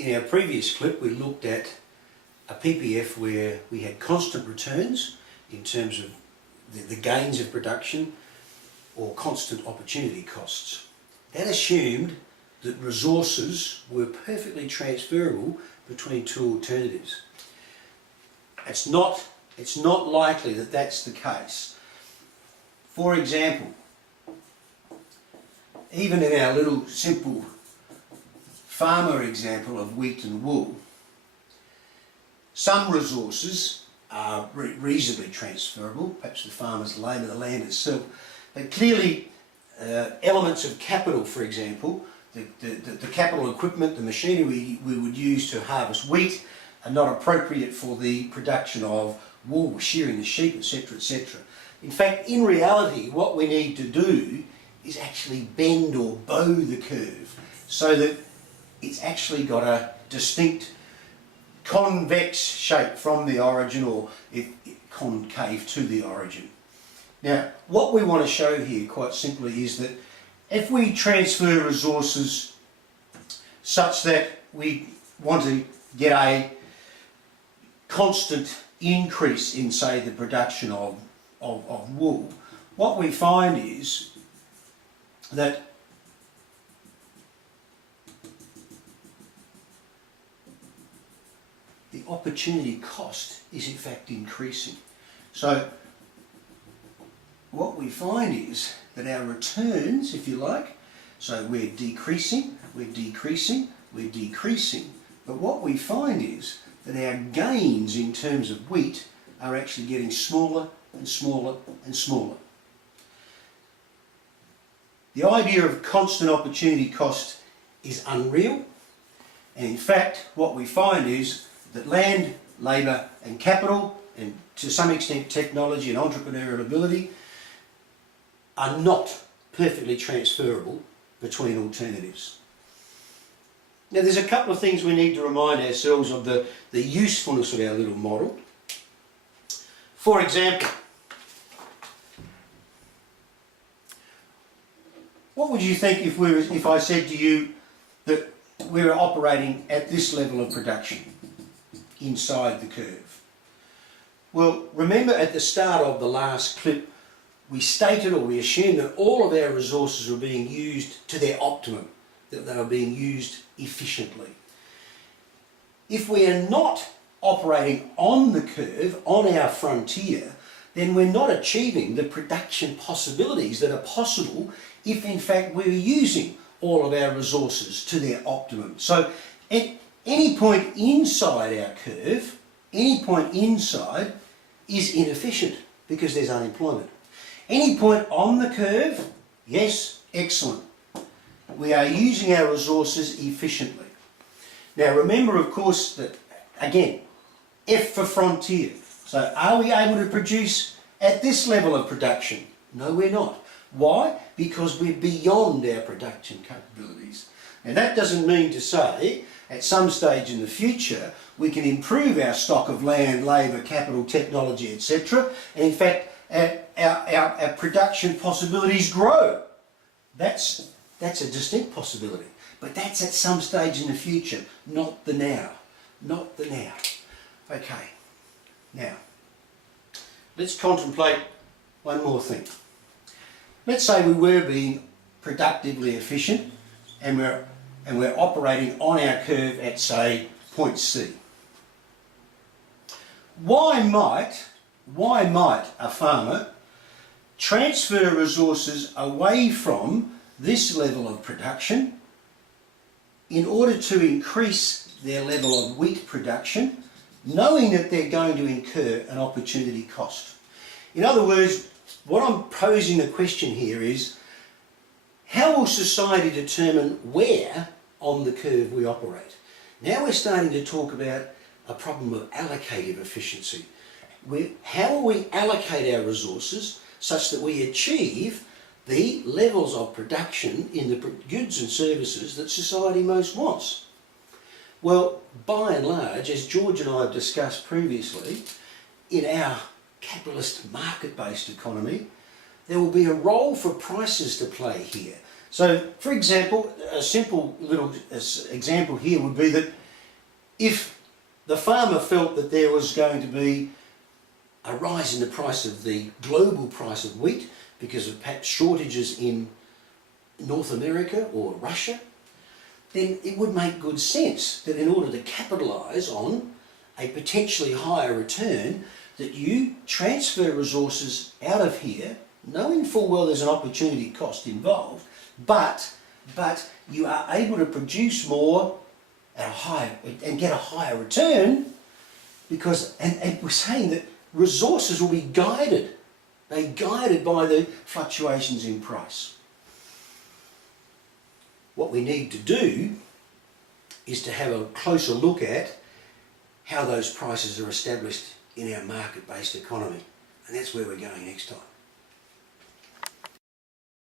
In our previous clip we looked at a PPF where we had constant returns in terms of the gains of production or constant opportunity costs. That assumed that resources were perfectly transferable between two alternatives. It's not likely that that's the case. For example, even in our little simple farmer example of wheat and wool, some resources are reasonably transferable, perhaps the farmer's labour, the land itself, but clearly elements of capital, for example, the capital equipment, the machinery we would use to harvest wheat are not appropriate for the production of wool, shearing the sheep, etc., etc. In fact, in reality, what we need to do is actually bend or bow the curve so that it's actually got a distinct convex shape from the origin, or concave to the origin. Now, what we want to show here quite simply is that if we transfer resources such that we want to get a constant increase in, say, the production of wool, what we find is that the opportunity cost is in fact increasing. So what we find is that our returns, if you like, so we're decreasing, but what we find is that our gains in terms of wheat are actually getting smaller and smaller and smaller. The idea of constant opportunity cost is unreal, and in fact what we find is that land, labour and capital, and to some extent technology and entrepreneurial ability, are not perfectly transferable between alternatives. Now there's a couple of things we need to remind ourselves of the usefulness of our little model. For example, what would you think if I said to you that we were operating at this level of production inside the curve? Well, remember at the start of the last clip we stated, or we assumed, that all of our resources were being used to their optimum, that they were being used efficiently. If we are not operating on the curve, on our frontier, then we're not achieving the production possibilities that are possible if in fact we're using all of our resources to their optimum. So at any point inside our curve, any point inside is inefficient because there's unemployment. Any point on the curve, yes, excellent. We are using our resources efficiently. Now remember, of course, that again, F for frontier. So are we able to produce at this level of production? No, we're not. Why? Because we're beyond our production capabilities. Now that doesn't mean to say at some stage in the future we can improve our stock of land, labour, capital, technology, etc. And in fact our production possibilities grow. That's a distinct possibility. But that's at some stage in the future, not the now. Not the now. Okay, now let's contemplate one more thing. Let's say we were being productively efficient and we're operating on our curve at, say, point C. Why might a farmer transfer resources away from this level of production in order to increase their level of wheat production, knowing that they're going to incur an opportunity cost? In other words, what I'm posing the question here is, how will society determine where on the curve we operate? Now we're starting to talk about a problem of allocative efficiency. How will we allocate our resources such that we achieve the levels of production in the goods and services that society most wants? Well, by and large, as George and I have discussed previously, in our capitalist market-based economy, there will be a role for prices to play here. So, for example, a simple little example here would be that if the farmer felt that there was going to be a rise in the price of the global price of wheat because of perhaps shortages in North America or Russia, then it would make good sense that in order to capitalise on a potentially higher return, that you transfer resources out of here, knowing full well there's an opportunity cost involved, but you are able to produce more at a higher and get a higher return, because and we're saying that resources will be guided. They're guided by the fluctuations in price. What we need to do is to have a closer look at how those prices are established in our market-based economy. And that's where we're going next time.